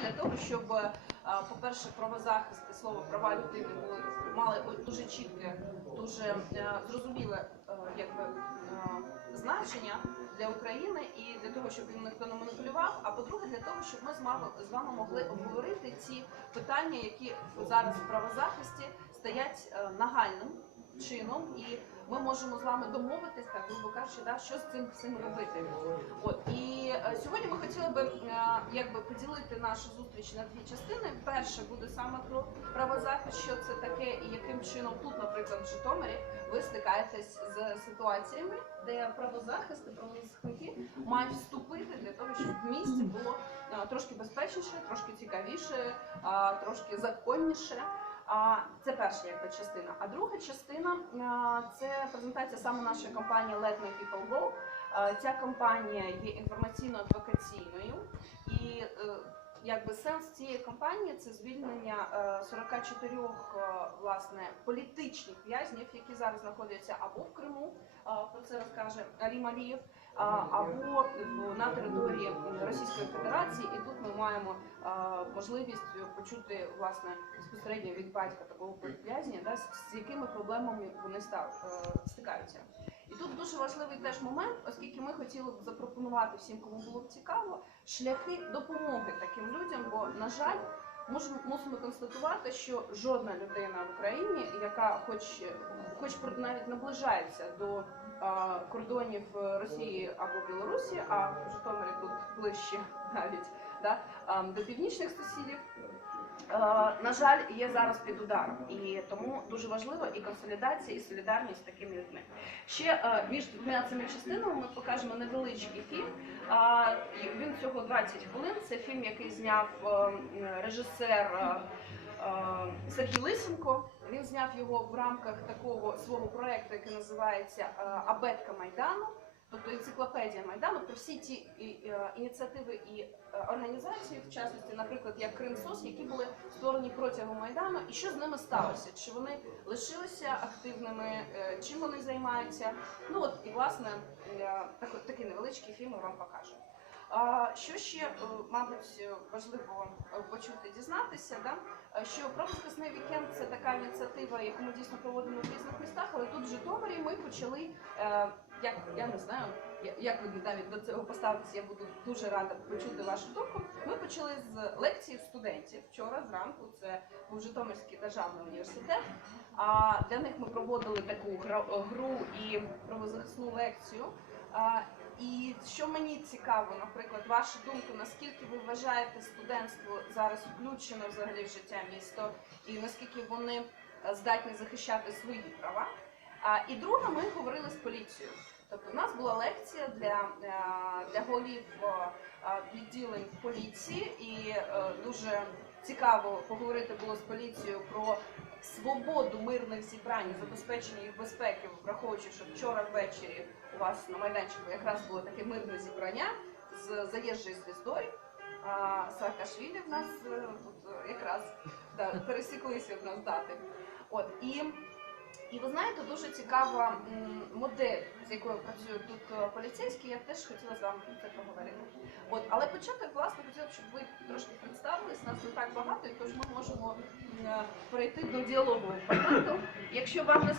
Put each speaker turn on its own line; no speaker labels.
для того, щоб, е, по-перше, правозахист і слово права людини були мали дуже чітке, дуже е, зрозуміле е, якби, значення для України і для того, щоб їм ніхто не маніпулював. А по-друге, для того, щоб ми з вами з вами могли обговорити ці питання, які зараз в правозахисті стоять нагальним чином, і ми можемо з вами домовитись, так грубо кажучи, да, що з цим всім робити. От і е, сьогодні ми хотіли би е, якби поділити нашу зустріч на дві частини. Перше буде саме про правозахист, що це таке, і яким чином тут, наприклад, в Житомирі, ви стикаєтесь з ситуаціями, де правозахист і правозахисники мають вступити для того, щоб в місті було е, трошки безпечніше, трошки цікавіше, трошки законніше. А це перша якби частина. А друга частина це презентація саме нашої компанії Let My People Go. Ця компанія є інформаційно-адвокаційною, і е, якби сенс цієї компанії це звільнення е, 44 е, власне політичних в'язнів, які зараз знаходяться або в Криму, про це розкаже Алім Алієв, а, або на території Російської Федерації. І тут ми маємо е, можливість почути власне безпосередньо від батька такого політв'язня, да, з, якими проблемами вони став, е, стикаються. І тут дуже важливий теж момент, оскільки ми хотіли б запропонувати всім, кому було б цікаво, шляхи допомоги таким людям, бо на жаль. Можемо мусимо констатувати, що жодна людина в Україні, яка хоч хоч навіть наближається до а, кордонів Росії або Білорусі, а в Житомирі тут ближче навіть да, а, до північних сусідів, на жаль, є зараз під ударом, і тому дуже важлива і консолідація, і солідарність з такими людьми. Ще е, між двома цими частинами ми покажемо невеличкий фільм. Він всього 20 хвилин. Це фільм, який зняв е, режисер е, е, Сергій Лисенко. Він зняв його в рамках такого свого проекту, який називається е, Абетка Майдану. Тобто енциклопедія Майдану про всі ті е, ініціативи і е, організації, в частності, наприклад, як Кримсос, які були створені протягом Майдану, і що з ними сталося? Чи вони лишилися активними, е, чим вони займаються? Ну от і власне такий невеличкий фільм вам покажемо. А, Що ще, мабуть, важливо почути дізнатися, да? що правозахисний вікенд це така ініціатива, яку ми дійсно проводимо в різних містах, але тут в Житомирі ми почали, як я не знаю, як ви навіть до цього поставитися, я буду дуже рада почути вашу думку. Ми почали з лекції студентів вчора зранку. Це був Житомирський державний університет. А для них ми проводили таку гру і правозахисну лекцію. І що мені цікаво, наприклад, ваша думка, наскільки ви вважаєте студентство зараз включено взагалі в життя міста, і наскільки вони е, здатні захищати свої права? І друге, ми говорили з поліцією. Тобто, в нас була лекція для, е, для голів е, е, відділень поліції, і дуже цікаво поговорити було з поліцією про свободу мирних зібрань, забезпечення їх безпеки, враховуючи, що вчора ввечері у вас на майданчику якраз було таке мирне зібрання з заїжджою звіздою. Саакашвілі в нас тут якраз да, пересіклися в нас дати. От і, і ви знаєте, дуже цікава модель, з якою працюють тут е, поліцейські. Я теж хотіла з вами про це поговорити. От, але початок, власне, хотіла б, щоб ви трошки представились, нас не так багато, і тож ми можемо е, перейти до діалогу. формату. Якщо вам не